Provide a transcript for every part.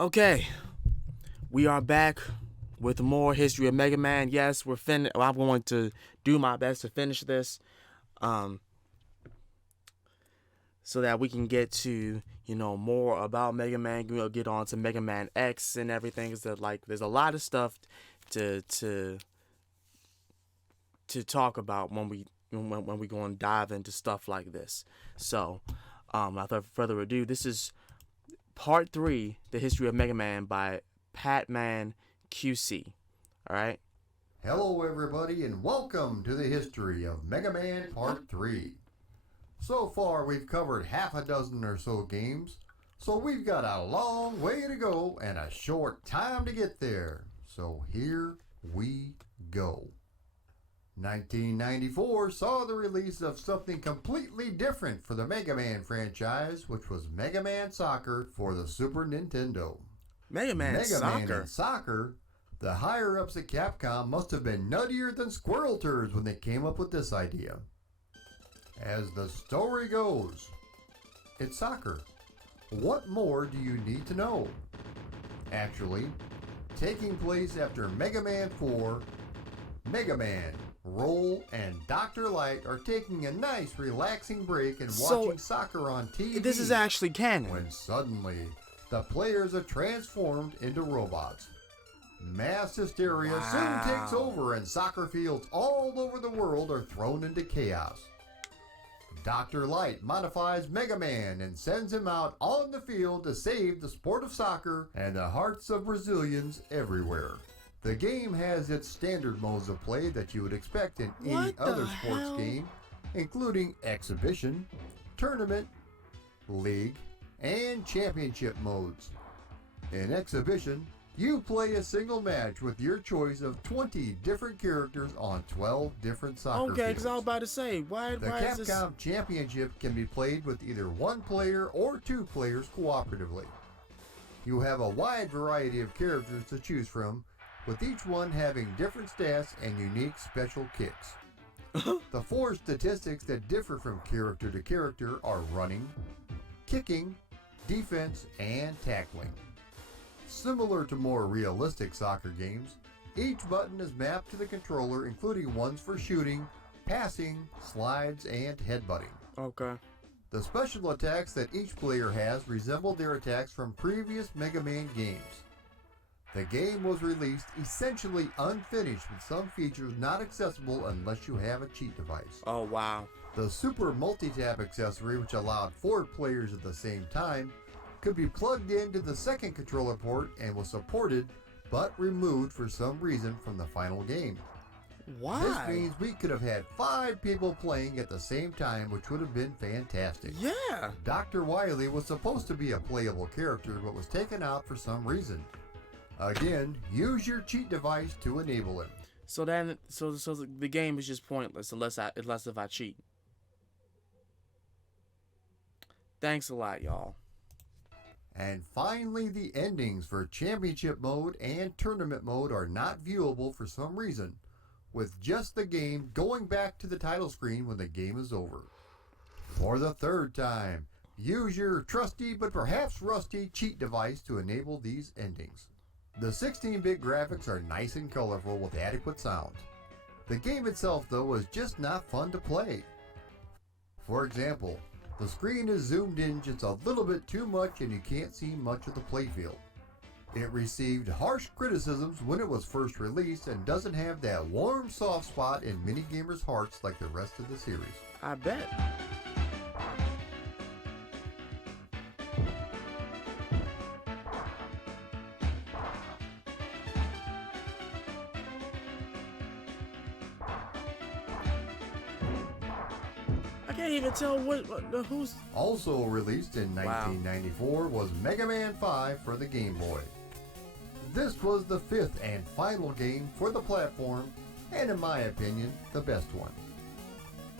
Okay, we are back with more history of Mega Man. Yes, I'm going to do my best to finish this, um, so that we can get to more about Mega Man. We'll get on to Mega Man X and everything. Is that there's a lot of stuff to to to talk about when we go and dive into stuff like this. So, without further ado, this is Part 3, The History of Mega Man by PatmanQC. Alright? Hello everybody and welcome to the history of Mega Man Part 3. So far we've covered half a dozen or so games, so we've got a long way to go and a short time to get there. So here we go. 1994 saw the release of something completely different for the Mega Man franchise, which was Mega Man Soccer for the Super Nintendo. Mega Man and Soccer? The higher-ups at Capcom must have been nuttier than squirrel turds when they came up with this idea. As the story goes, it's soccer. What more do you need to know? Actually, taking place after Mega Man 4, Mega Man, Roll, and Dr. Light are taking a nice relaxing break and watching soccer on TV. This is actually canon. When suddenly, the players are transformed into robots. Mass hysteria soon takes over and soccer fields all over the world are thrown into chaos. Dr. Light modifies Mega Man and sends him out on the field to save the sport of soccer and the hearts of Brazilians everywhere. The game has its standard modes of play that you would expect in any other sports game, including exhibition, tournament, league, and championship modes. In exhibition, you play a single match with your choice of 20 different characters on 12 different soccer fields. Okay, because I was about to say, why the is this? Capcom Championship can be played with either one player or two players cooperatively. You have a wide variety of characters to choose from, with each one having different stats and unique special kicks. The four statistics that differ from character to character are running, kicking, defense, and tackling. Similar to more realistic soccer games, each button is mapped to the controller, including ones for shooting, passing, slides, and headbutting. Okay. The special attacks that each player has resemble their attacks from previous Mega Man games. The game was released essentially unfinished with some features not accessible unless you have a cheat device. Oh, wow. The Super Multi-Tap accessory, which allowed 4 players at the same time, could be plugged into the second controller port and was supported but removed for some reason from the final game. Why? This means we could have had 5 people playing at the same time, which would have been fantastic. Yeah. Dr. Wily was supposed to be a playable character but was taken out for some reason. Again, use your cheat device to enable it. So the game is just pointless unless if I cheat. Thanks a lot, y'all. And finally, the endings for Championship Mode and Tournament Mode are not viewable for some reason, with just the game going back to the title screen when the game is over. For the third time, use your trusty but perhaps rusty cheat device to enable these endings. The 16-bit graphics are nice and colorful with adequate sound. The game itself, though, is just not fun to play. For example, the screen is zoomed in just a little bit too much and you can't see much of the playfield. It received harsh criticisms when it was first released and doesn't have that warm soft spot in many gamers' hearts like the rest of the series. I bet. I can't even tell who's... Also released in 1994 was Mega Man 5 for the Game Boy. This was the 5th and final game for the platform, and in my opinion, the best one.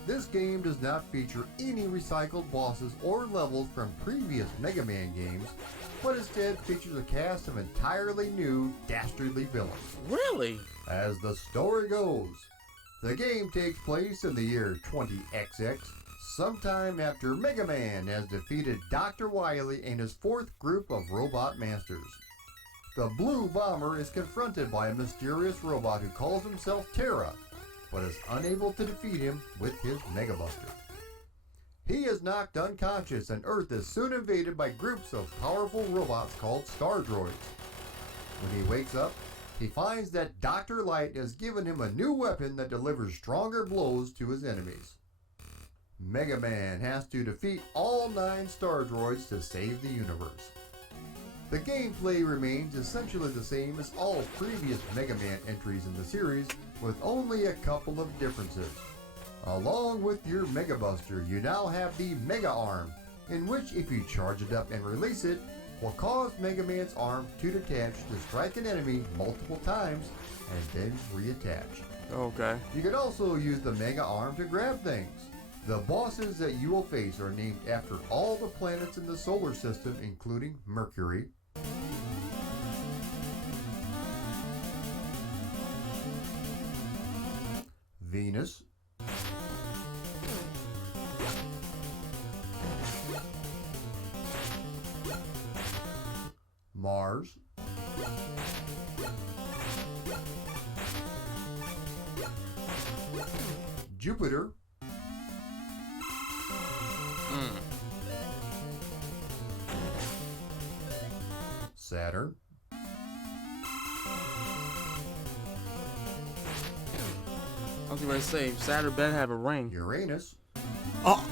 This game does not feature any recycled bosses or levels from previous Mega Man games, but instead features a cast of entirely new, dastardly villains. Really? As the story goes, the game takes place in the year 20XX, sometime after Mega Man has defeated Dr. Wily and his 4th group of robot masters. the Blue Bomber is confronted by a mysterious robot who calls himself Terra, but is unable to defeat him with his Mega Buster. He is knocked unconscious and Earth is soon invaded by groups of powerful robots called Star Droids. When he wakes up, he finds that Dr. Light has given him a new weapon that delivers stronger blows to his enemies. Mega Man has to defeat all 9 Star Droids to save the universe. The gameplay remains essentially the same as all previous Mega Man entries in the series, with only a couple of differences. Along with your Mega Buster, you now have the Mega Arm, in which if you charge it up and release it, will cause Mega Man's arm to detach to strike an enemy multiple times and then reattach. Okay. You can also use the Mega Arm to grab things. The bosses that you will face are named after all the planets in the solar system, including Mercury, Venus, Mars, Jupiter, Saturn, I was going to say, Saturn better have a ring. Uranus, Oh!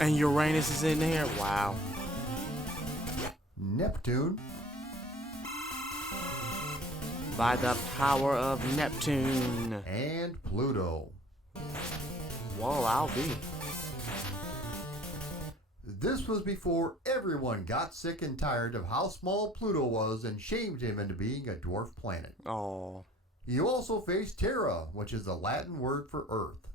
And Uranus is in there? Wow. Neptune, By the power of Neptune. and Pluto. Whoa, I'll be. This was before everyone got sick and tired of how small Pluto was and shamed him into being a dwarf planet. Oh. You also face Terra, which is the Latin word for Earth.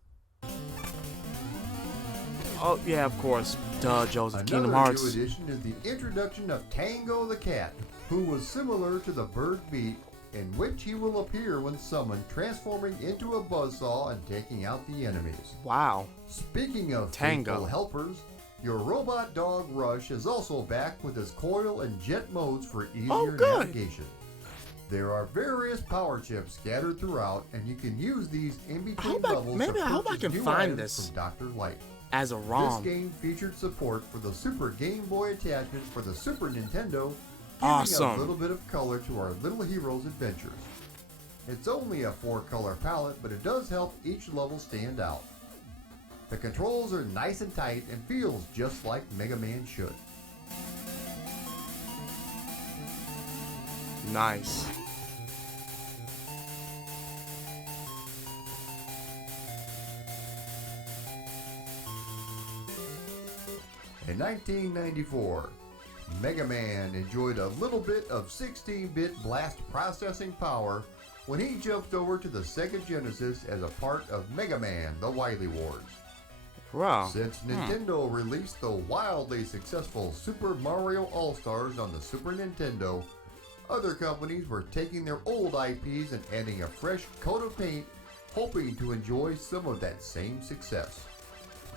Oh, yeah, of course. Duh, Joseph. Another Kingdom new Hearts. addition is the introduction of Tango the Cat, who was similar to the bird Beat, in which he will appear when summoned, transforming into a buzzsaw and taking out the enemies. Wow. Speaking of Tango. faithful helpers, your robot dog Rush is also back with his coil and jet modes for easier good. navigation. There are various power chips scattered throughout, and you can use these in between levels. I hope I purchase can new find items this from Dr. Light. as a This ROM. game featured support for the Super Game Boy attachment for the Super Nintendo, giving Awesome. a little bit of color to our little heroes' adventures. It's only a 4-color palette, but it does help each level stand out. The controls are nice and tight and feels just like Mega Man should. Nice. In 1994, Mega Man enjoyed a little bit of 16-bit blast processing power when he jumped over to the Sega Genesis as a part of Mega Man: The Wily Wars. Wow. Since Nintendo released the wildly successful Super Mario All-Stars on the Super Nintendo, other companies were taking their old IPs and adding a fresh coat of paint, hoping to enjoy some of that same success.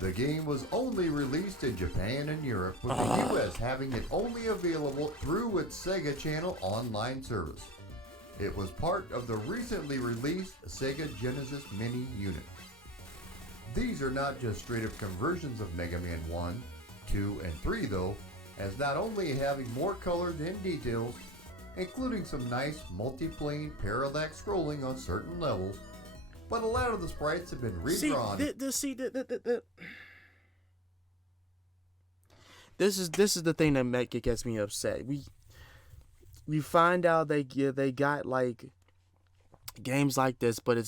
The game was only released in Japan and Europe, with the US having it only available through its Sega Channel online service. It was part of the recently released Sega Genesis Mini unit. These are not just straight-up conversions of Mega Man 1, 2, and 3 though, as not only having more colors and details, including some nice multi-plane parallax scrolling on certain levels, but a lot of the sprites have been redrawn. This is the thing that gets me upset. We find out they got like games like this, but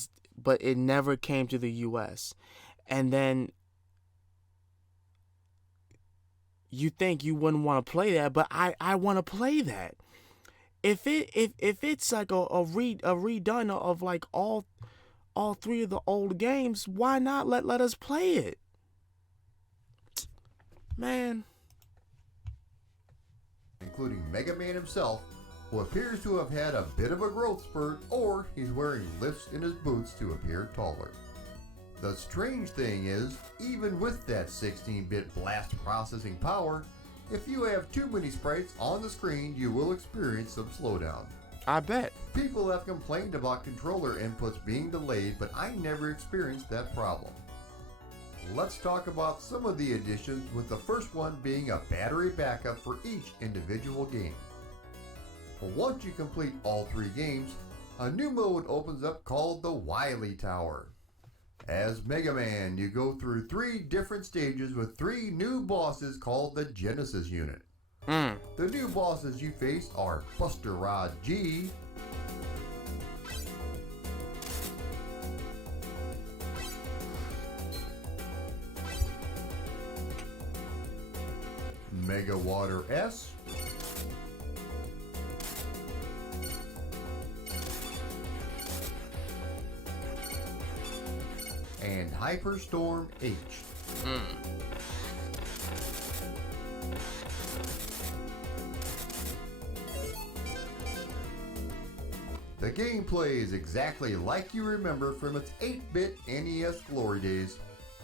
it never came to the U.S. And then you think you wouldn't want to play that, but I want to play that. If it's like a redone of like all 3 of the old games, why not let us play it? Man. Including Mega Man himself, who appears to have had a bit of a growth spurt, or he's wearing lifts in his boots to appear taller. The strange thing is, even with that 16-bit blast processing power, If you have too many sprites on the screen, you will experience some slowdown. I bet. People have complained about controller inputs being delayed, but I never experienced that problem. Let's talk about some of the additions, with the first one being a battery backup for each individual game. Once you complete all 3 games, a new mode opens up called the Wily Tower. As Mega Man, you go through 3 different stages with 3 new bosses called the Genesis Unit. The new bosses you face are Buster Rod G, Mega Water S, and Hyperstorm H. The gameplay is exactly like you remember from its 8-bit NES glory days,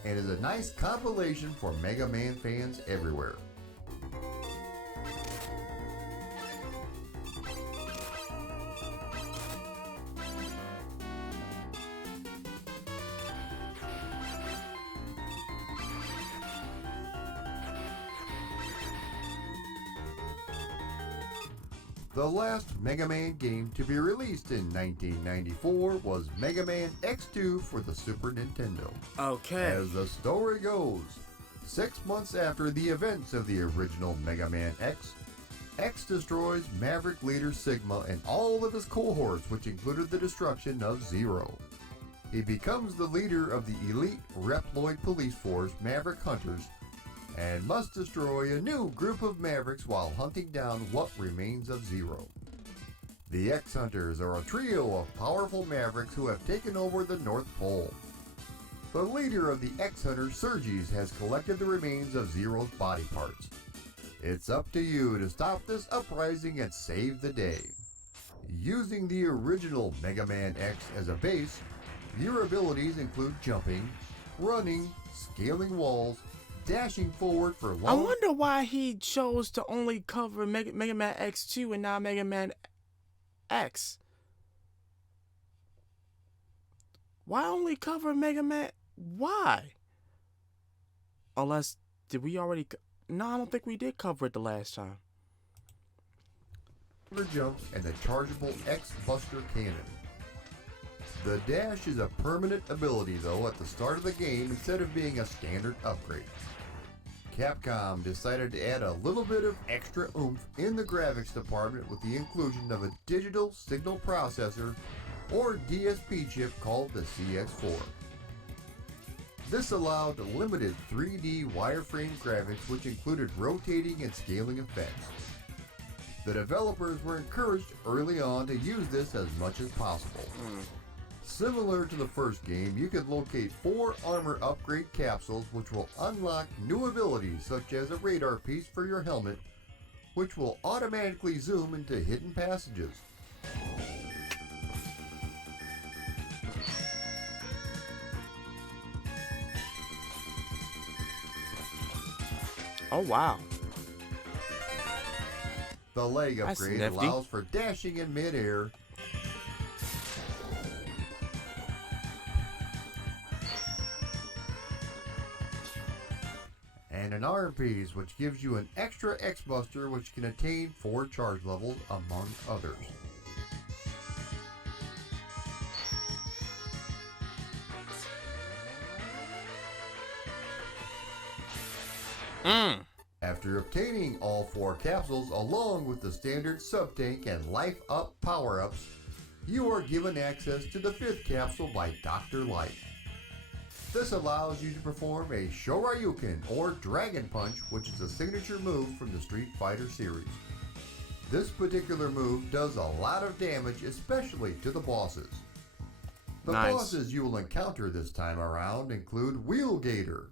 and is a nice compilation for Mega Man fans everywhere. The last Mega Man game to be released in 1994 was Mega Man X2 for the Super Nintendo. Okay. As the story goes, 6 months after the events of the original Mega Man X, X destroys Maverick leader Sigma and all of his cohorts, which included the destruction of Zero. He becomes the leader of the elite Reploid police force, Maverick Hunters, and must destroy a new group of Mavericks while hunting down what remains of Zero. The X-Hunters are a trio of powerful Mavericks who have taken over the North Pole. The leader of the X-Hunters, Serges, has collected the remains of Zero's body parts. It's up to you to stop this uprising and save the day. Using the original Mega Man X as a base, your abilities include jumping, running, scaling walls, dashing forward for long... I wonder why he chose to only cover Mega Man X2 and not Mega Man X. Why only cover Mega Man? Why? Unless, did we already... No, I don't think we did cover it the last time. Jumps and the chargeable X-Buster Cannon. The dash is a permanent ability though at the start of the game instead of being a standard upgrade. Capcom decided to add a little bit of extra oomph in the graphics department with the inclusion of a digital signal processor or DSP chip called the CX4. This allowed limited 3D wireframe graphics which included rotating and scaling effects. The developers were encouraged early on to use this as much as possible. Similar to the first game, you can locate 4 armor upgrade capsules which will unlock new abilities such as a radar piece for your helmet, which will automatically zoom into hidden passages. Oh, wow. The leg That's upgrade nifty. allows for dashing in midair, and an arm piece which gives you an extra X-Buster which can attain 4 charge levels among others. After obtaining all 4 capsules along with the standard sub-tank and life up power-ups, you are given access to the 5th capsule by Dr. Light. This allows you to perform a Shoryuken or Dragon Punch, which is a signature move from the Street Fighter series. This particular move does a lot of damage, especially to the bosses. The Nice. bosses you will encounter this time around include Wheelgator,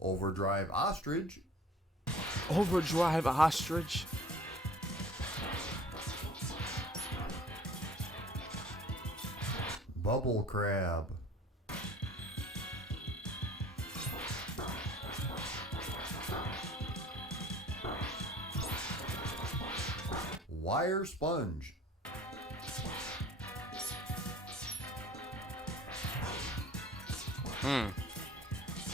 Overdrive Ostrich, Overdrive Ostrich. Bubble Crab. Wire Sponge.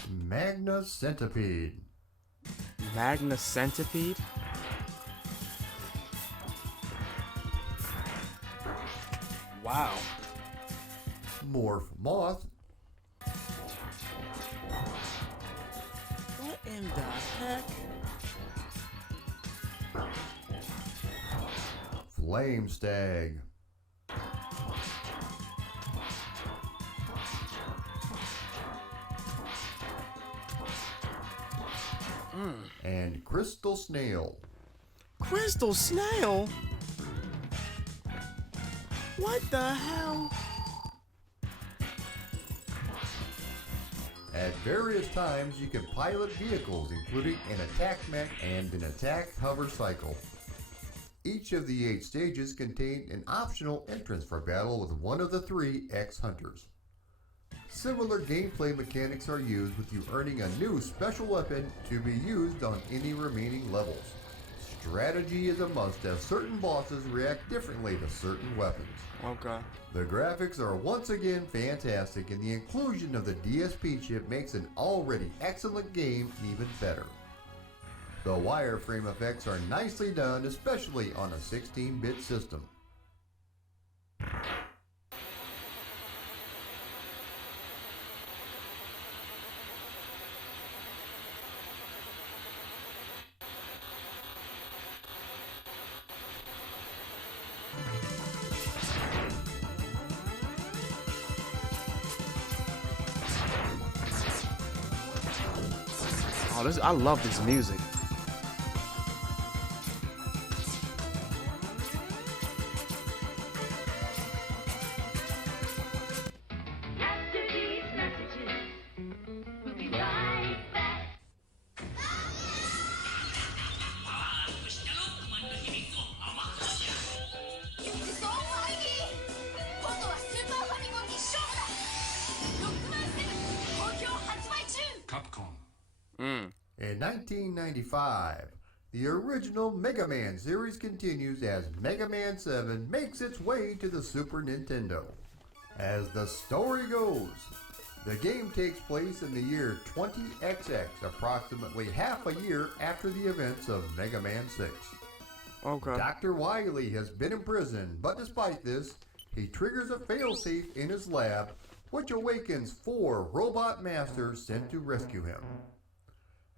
Magna Centipede. Magna Centipede? Wow. Morph Moth. What in the heck? Flame Stag. And Crystal Snail. Crystal Snail? What the hell? At various times, you can pilot vehicles, including an attack mech and an attack hover cycle. Each of the 8 stages contained an optional entrance for battle with one of the 3 X-Hunters. Similar gameplay mechanics are used, with you earning a new special weapon to be used on any remaining levels. Strategy is a must, as certain bosses react differently to certain weapons. Okay. The graphics are once again fantastic, and the inclusion of the DSP chip makes an already excellent game even better. The wireframe effects are nicely done, especially on a 16-bit system. Oh, I love this music. After these messages, we'll be right back. そう会議今度はスーパーファミコンに勝負だロックマン7好評発売中 In 1995, the original Mega Man series continues as Mega Man 7 makes its way to the Super Nintendo. As the story goes, the game takes place in the year 20XX, approximately half a year after the events of Mega Man 6. Okay. Dr. Wily has been imprisoned, but despite this, he triggers a failsafe in his lab, which awakens 4 robot masters sent to rescue him.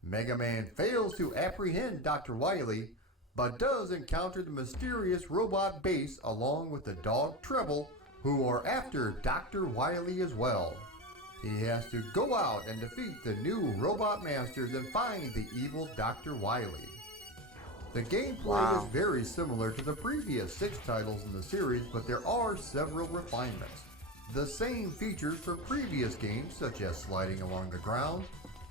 Mega Man fails to apprehend Dr. Wily, but does encounter the mysterious robot base along with the dog Treble, who are after Dr. Wily as well. He has to go out and defeat the new robot masters and find the evil Dr. Wily. The gameplay is very similar to the previous 6 titles in the series, but there are several refinements. The same features from previous games, such as sliding along the ground,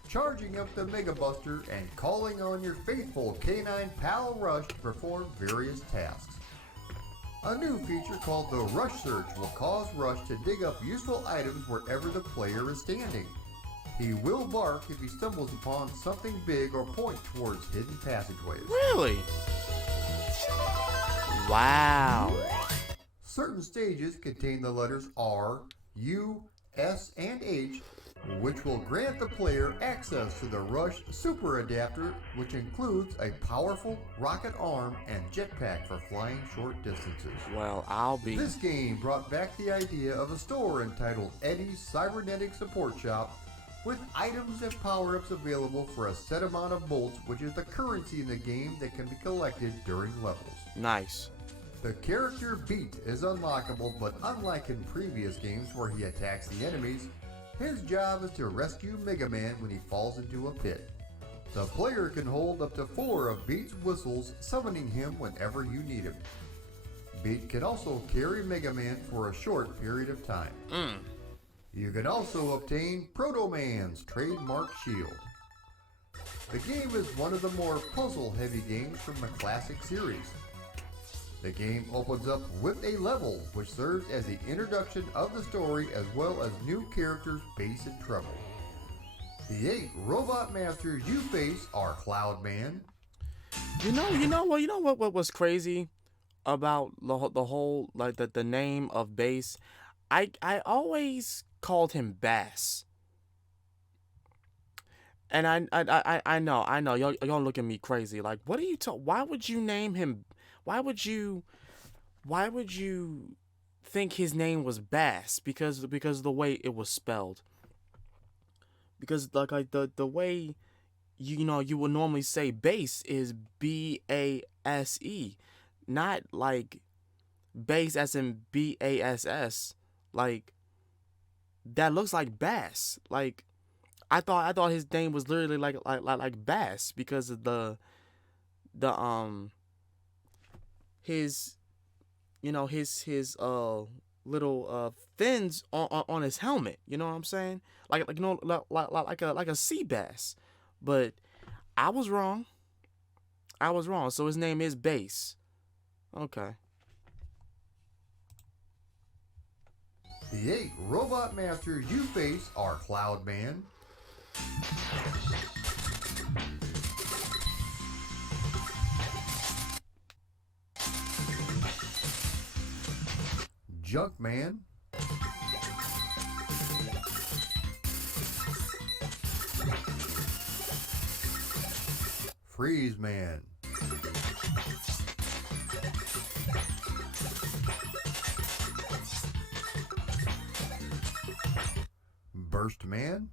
charging up the Mega Buster, and calling on your faithful canine pal Rush to perform various tasks. A new feature called the Rush Search will cause Rush to dig up useful items wherever the player is standing. He will bark if he stumbles upon something big or point towards hidden passageways. Really? Wow. Certain stages contain the letters R, U, S, and H, which will grant the player access to the Rush Super Adapter, which includes a powerful rocket arm and jetpack for flying short distances. Well, I'll be... This game brought back the idea of a store entitled Eddie's Cybernetic Support Shop, with items and power-ups available for a set amount of bolts, which is the currency in the game that can be collected during levels. Nice. The character Beat is unlockable, but unlike in previous games where he attacks the enemies, his job is to rescue Mega Man when he falls into a pit. The player can hold up to 4 of Beat's whistles, summoning him whenever you need him. Beat can also carry Mega Man for a short period of time. You can also obtain Proto Man's trademark shield. The game is one of the more puzzle-heavy games from the classic series. The game opens up with a level, which serves as the introduction of the story as well as new characters Bass and Treble. The 8 robot masters you face are Cloudman, What was crazy about the whole like the name of Bass? I always called him Bass. And I know y'all look at me crazy. Like, what are you why would you name him? Why would you think his name was Bass? Because of the way it was spelled. Because like the way you would normally say bass is BASE, not like bass as in BASS. Like that looks like bass. Like I thought his name was literally like Bass because of the his his little fins on his helmet. You know what I'm saying? Like a sea bass. But I was wrong. So his name is Bass. Okay. The 8 robot masters you face are Cloudman, Junkman, Freeze Man, Burst Man,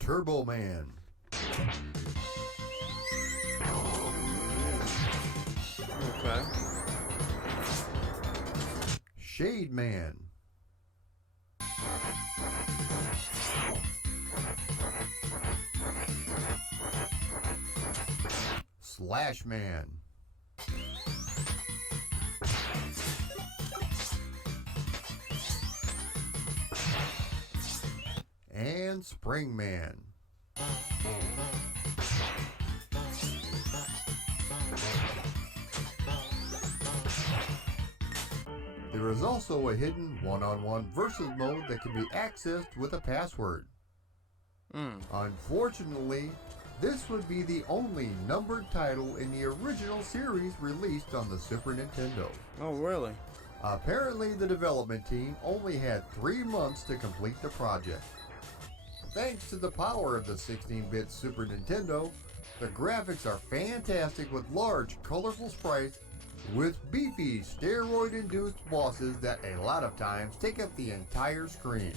Turbo Man, Okay. Shade Man, Slash Man, and Spring Man. There is also a hidden one-on-one versus mode that can be accessed with a password. Unfortunately, this would be the only numbered title in the original series released on the Super Nintendo. Oh, really? Apparently, the development team only had 3 months to complete the project. Thanks to the power of the 16-bit Super Nintendo, the graphics are fantastic with large, colorful sprites with beefy, steroid-induced bosses that a lot of times take up the entire screen.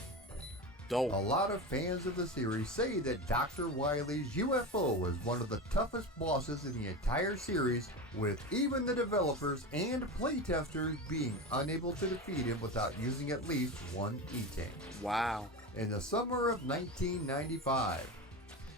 Dope. A lot of fans of the series say that Dr. Wily's UFO is one of the toughest bosses in the entire series, with even the developers and playtesters being unable to defeat him without using at least one E-Tank. Wow. In the summer of 1995,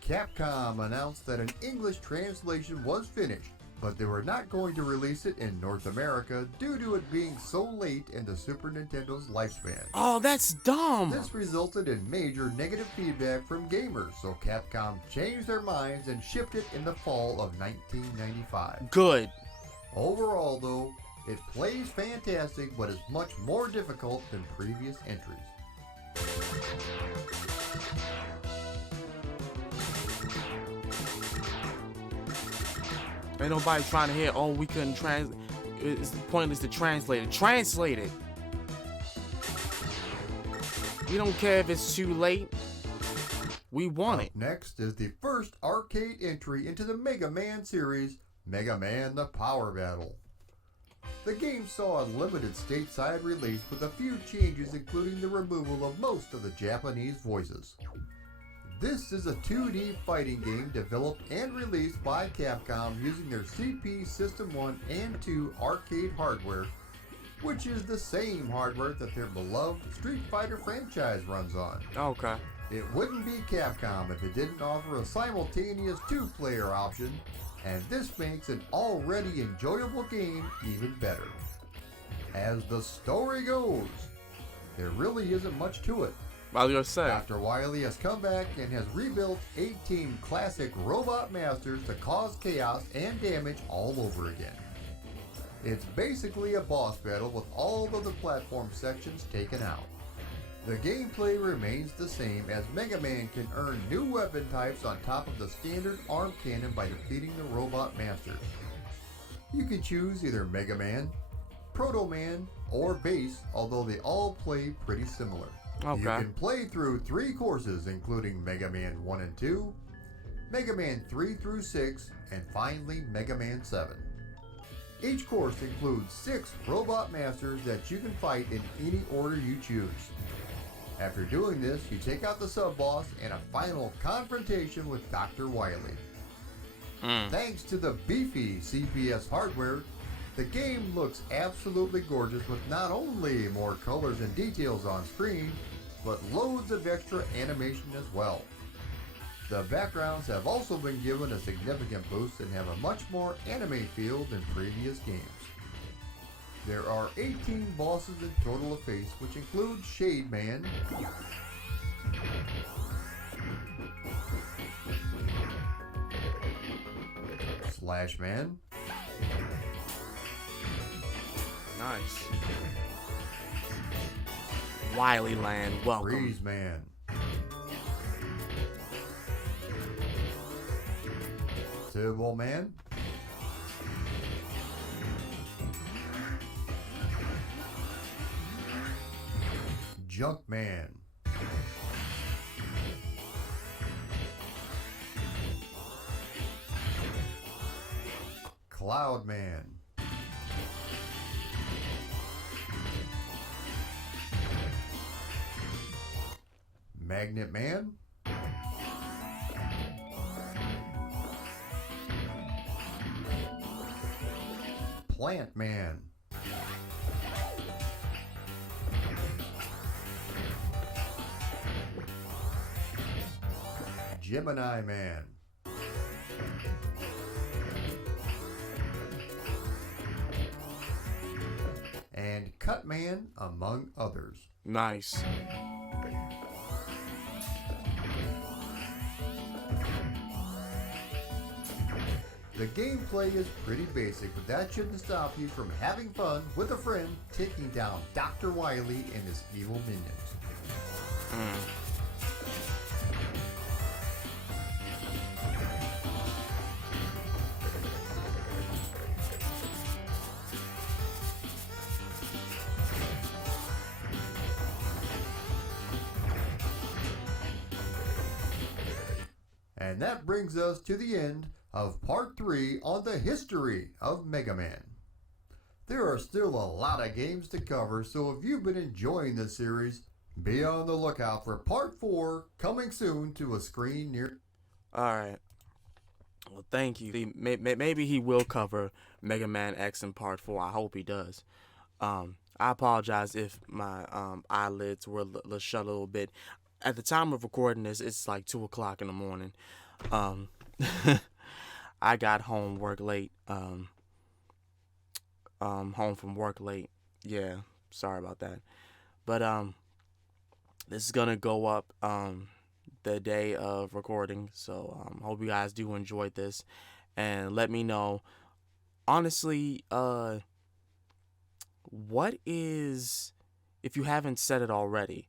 Capcom announced that an English translation was finished, but they were not going to release it in North America due to it being so late in the Super Nintendo's lifespan. Oh, that's dumb. This resulted in major negative feedback from gamers, so Capcom changed their minds and shipped it in the fall of 1995. Good. Overall, though, it plays fantastic, but is much more difficult than previous entries. Ain't nobody trying to hear, oh, we couldn't translate. It's pointless to translate it. Translate it. We don't care if it's too late. We want it. Next is the first arcade entry into the Mega Man series, Mega Man The Power Battle. The game saw a limited stateside release with a few changes, including the removal of most of the Japanese voices. This is a 2D fighting game developed and released by Capcom using their CP System 1 and 2 arcade hardware, which is the same hardware that their beloved Street Fighter franchise runs on. Okay. It wouldn't be Capcom if it didn't offer a simultaneous 2-player option, and this makes an already enjoyable game even better. As the story goes, there really isn't much to it. I was gonna say. Dr. Wily has come back and has rebuilt 18 classic robot masters to cause chaos and damage all over again. It's basically a boss battle with all of the platform sections taken out. The gameplay remains the same, as Mega Man can earn new weapon types on top of the standard arm cannon by defeating the robot masters. You can choose either Mega Man, Proto Man, or Base, although they all play pretty similar. Okay. You can play through 3 courses, including Mega Man 1 and 2, Mega Man 3 through 6, and finally Mega Man 7. Each course includes 6 robot masters that you can fight in any order you choose. After doing this, you take out the sub-boss and a final confrontation with Dr. Wily. Thanks to the beefy CPS hardware, the game looks absolutely gorgeous, with not only more colors and details on screen, but loads of extra animation as well. The backgrounds have also been given a significant boost and have a much more anime feel than previous games. There are 18 bosses in total to face, which include Shade Man, Slash Man, Nice. Wily Land, welcome. Freeze Man, Civil Man, Junk Man, Cloud Man, Magnet Man, Plant Man, Gemini Man, and Cut Man, among others. Nice. The gameplay is pretty basic, but that shouldn't stop you from having fun with a friend taking down Dr. Wily and his evil minions. And that brings us to the end of Part 3 on the history of Mega Man. There are still a lot of games to cover, so if you've been enjoying this series, be on the lookout for Part 4 coming soon to a screen near. Alright. Well, thank you. Maybe he will cover Mega Man X in Part 4. I hope he does. I apologize if my eyelids were shut a little bit. At the time of recording this, it's like 2 o'clock in the morning. I got home late. Home from work late. Yeah, sorry about that. But this is gonna go up the day of recording, so hope you guys do enjoy this, and let me know. Honestly, what is, if you haven't said it already,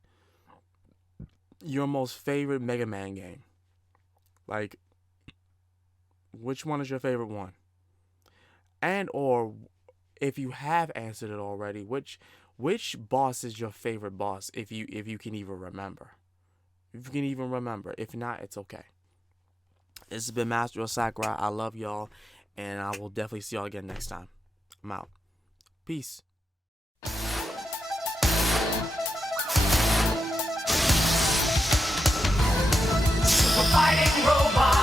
your most favorite Mega Man game? Like, which one is your favorite one? And or if you have answered it already, which boss is your favorite boss, if you can even remember? If you can even remember. If not, it's okay. This has been Master of Sakurai. I love y'all, and I will definitely see y'all again next time. I'm out. Peace. Fighting robot.